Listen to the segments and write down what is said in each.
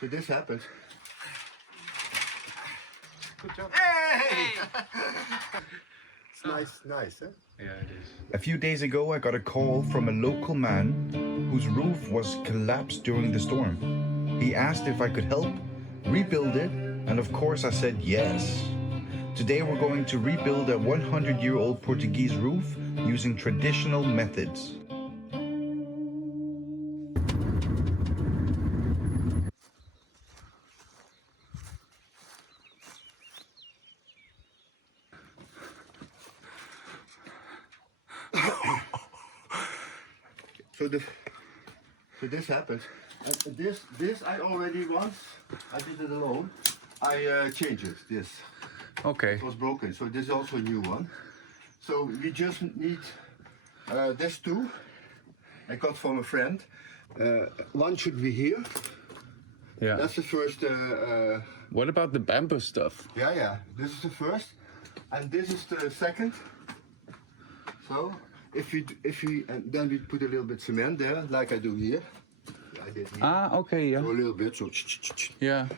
So this happens. Good job. Hey! It's nice, huh? Yeah, it is. A few days ago, I got a call from a local man whose roof was collapsed during the storm. He asked if I could help rebuild it, and of course I said yes. Today we're going to rebuild a 100-year-old Portuguese roof using traditional methods. So this happens. And this I already once, I did it alone. I changed it, this. Okay. It was broken, so this is also a new one. So we just need this two. I got from a friend. One should be here. Yeah. That's the first. What about the bamboo stuff? Yeah. This is the first, and this is the second. So if we and then we put a little bit cement there, like I do here. I did here. Ah, okay, yeah. So a little bit. So Yeah.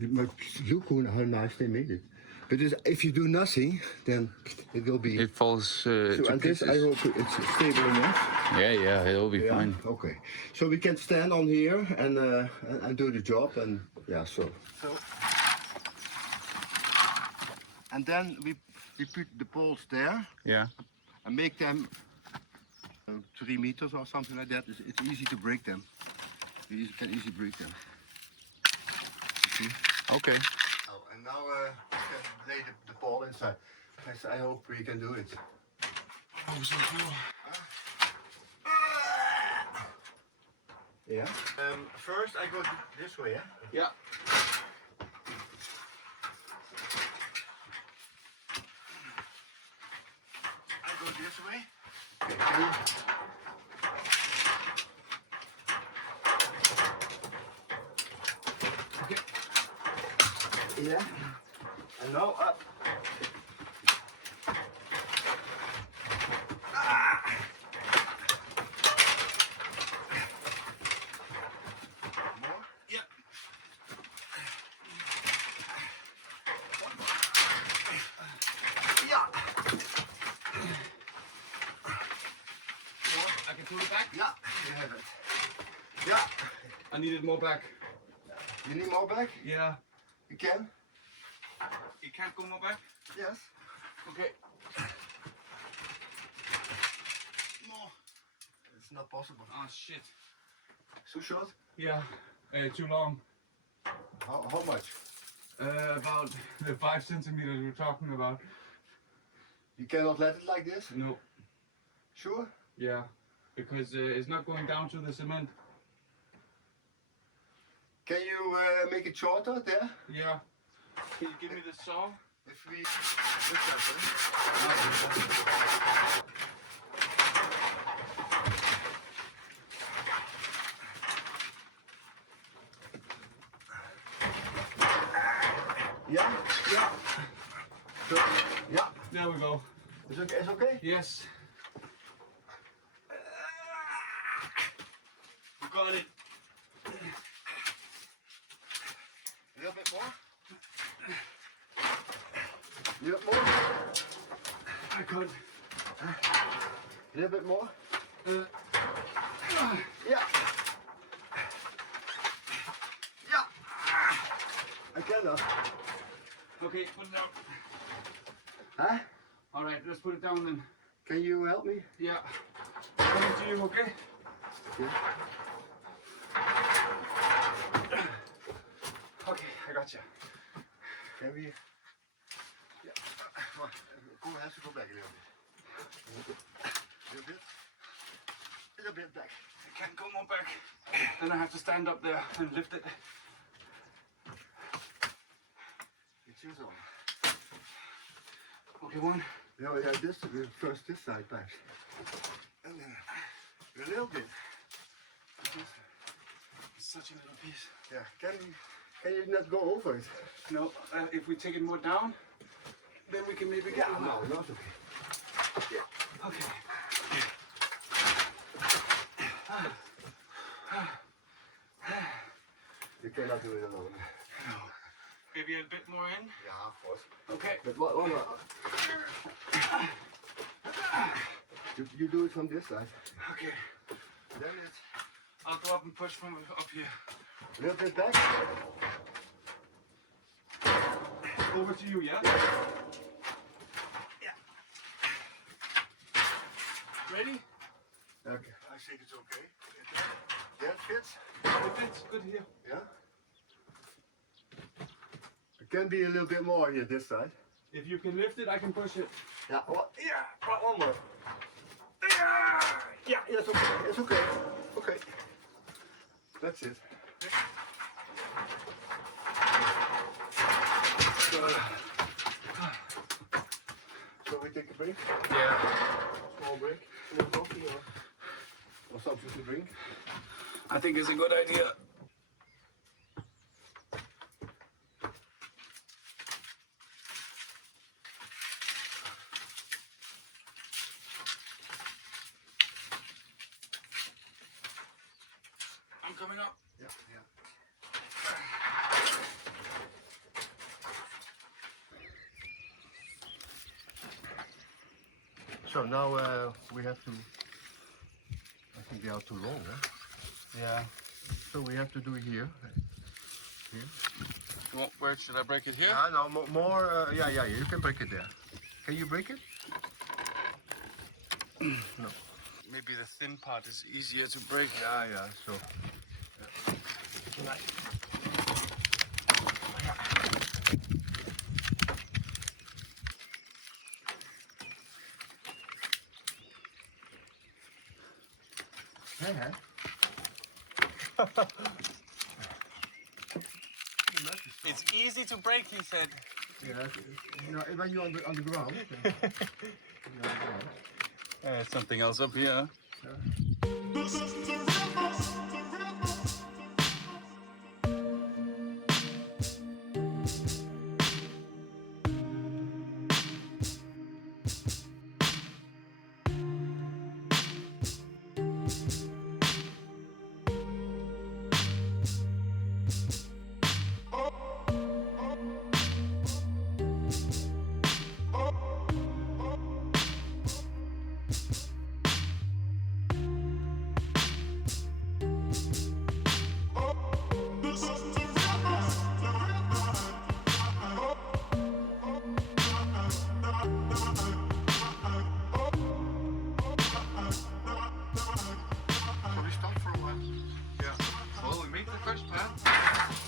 but look how nice they made it. But if you do nothing, then it will be. It falls so, to and this, pieces. I hope it's stable enough. Yeah, it'll be Yeah. fine. Okay. So we can stand on here and do the job, and yeah. So. And then we put the poles there Yeah. and make them 3 meters or something like that. It's easy to break them. You can easily break them. See? Okay. Oh, and now we can lay the pole inside. I hope we can do it. Oh, so cool. Yeah. First I go this way, yeah? Yeah. I go this way. Okay. Okay. Yeah. And now up. More? Yeah. Yeah. I can pull it back? Yeah. You have it. Yeah. I needed more back. You need more back? Yeah. You can? You can't go more back? Yes. Okay. More. It's not possible. Oh, shit. Too short? Yeah. Too long. How much? About the 5 centimeters we're talking about. You cannot let it like this? No. Sure? Yeah. Because it's not going down to the cement. Can you make it shorter there? Yeah. Can you give me the saw? If we... This Yeah. So, yeah. There we go. It's okay? It's okay? Yes. We got it. A little bit more? A little more? I got A little bit more? Yeah. Yeah. I cannot. Okay, put it down. Huh? Alright, let's put it down then. Can you help me? Yeah. Coming to you, okay? Yeah. Okay, I got you. Can we? Yeah. Kool has to go back a little bit. A little bit. A little bit back. I can't go more back. Then I have to stand up there and lift it. It's yours on. Okay, one. No, yeah, first this side back. And then a little bit. It's such a little piece. Yeah. Can you not go over it? No, if we take it more down, then we can maybe get it. No, not okay. Yeah. Okay. You cannot do it alone. Maybe a bit more in. Yeah, of course. Okay. But one more. You do it from this side. Okay. Then it's I'll go up and push from up here. a little bit back. Over to you, yeah? Yeah. Ready? Okay. I think it's okay. That fits. It fits. Good here. Yeah. It can be a little bit more here this side. If you can lift it, I can push it. Yeah. One more. Yeah. It's okay. It's okay. Okay. That's it. So we take a break. Yeah. Small break. No coffee or something to drink. I think it's a good idea. I'm coming up. Yeah. So now we have to. I think they are too long, huh? Yeah. So we have to do it here. Where should I break it here? Yeah, no more. Yeah. You can break it there. Can you break it? No. Maybe the thin part is easier to break. Yeah. So. Hey. It's easy to break, he said. Yeah, when you're on the ground. Something else up here.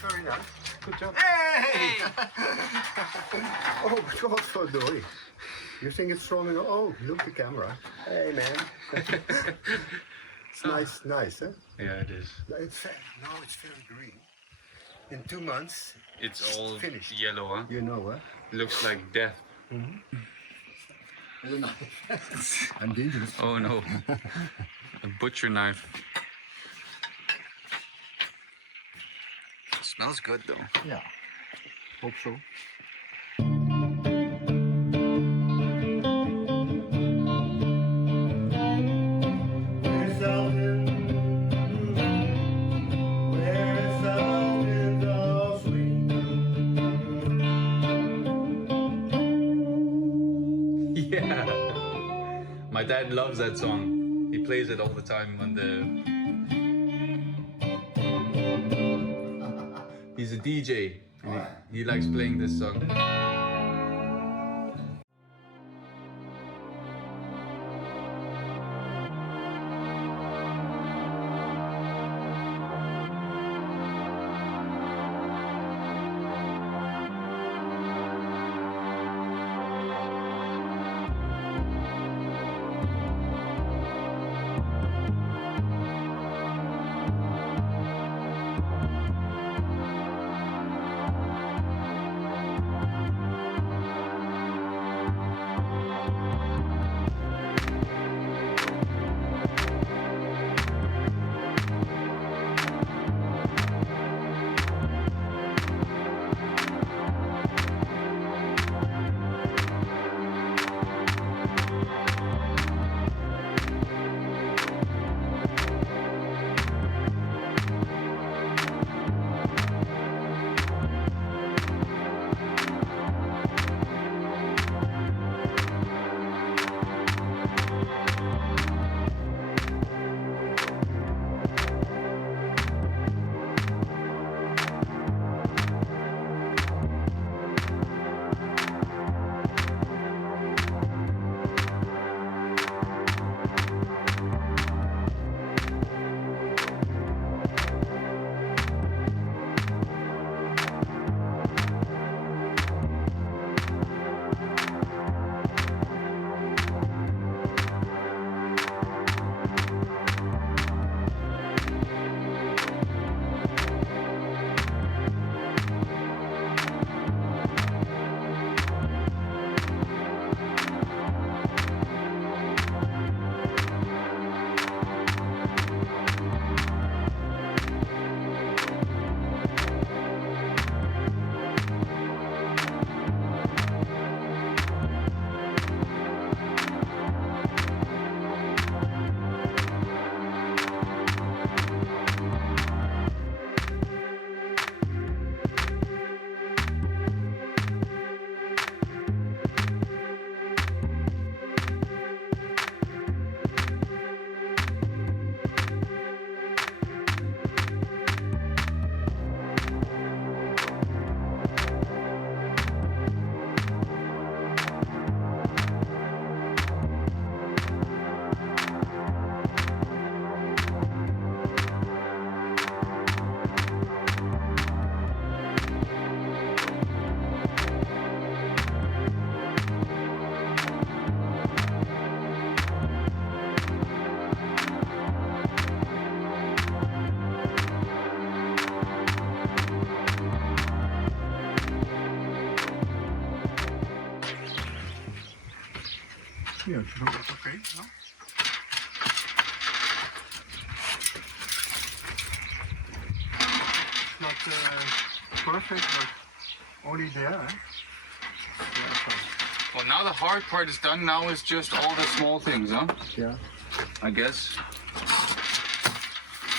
Very nice. Good job. Hey! Oh, God, so doing. You think it's strong enough? Oh, look the camera. Hey, man. It's nice, huh? Yeah, it is. It's now it's very green. In 2 months, It's all finished. yellow, huh? you know, huh? Looks like death. With a knife. I'm dangerous. Oh no. A butcher knife. Smells good though. Yeah. Hope so. Yeah. My dad loves that song. He plays it all the time on the... He's a DJ. And he likes playing this song. Yeah, it's okay. No? Not perfect, but only there. Eh? Yeah, so. Well, now the hard part is done. Now it's just all the small things, huh? Yeah. I guess.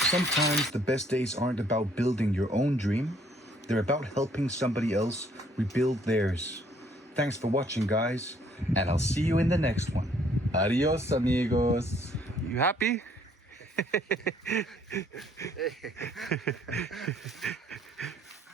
Sometimes the best days aren't about building your own dream, they're about helping somebody else rebuild theirs. Thanks for watching, guys, and I'll see you in the next one. Adios, amigos. You happy?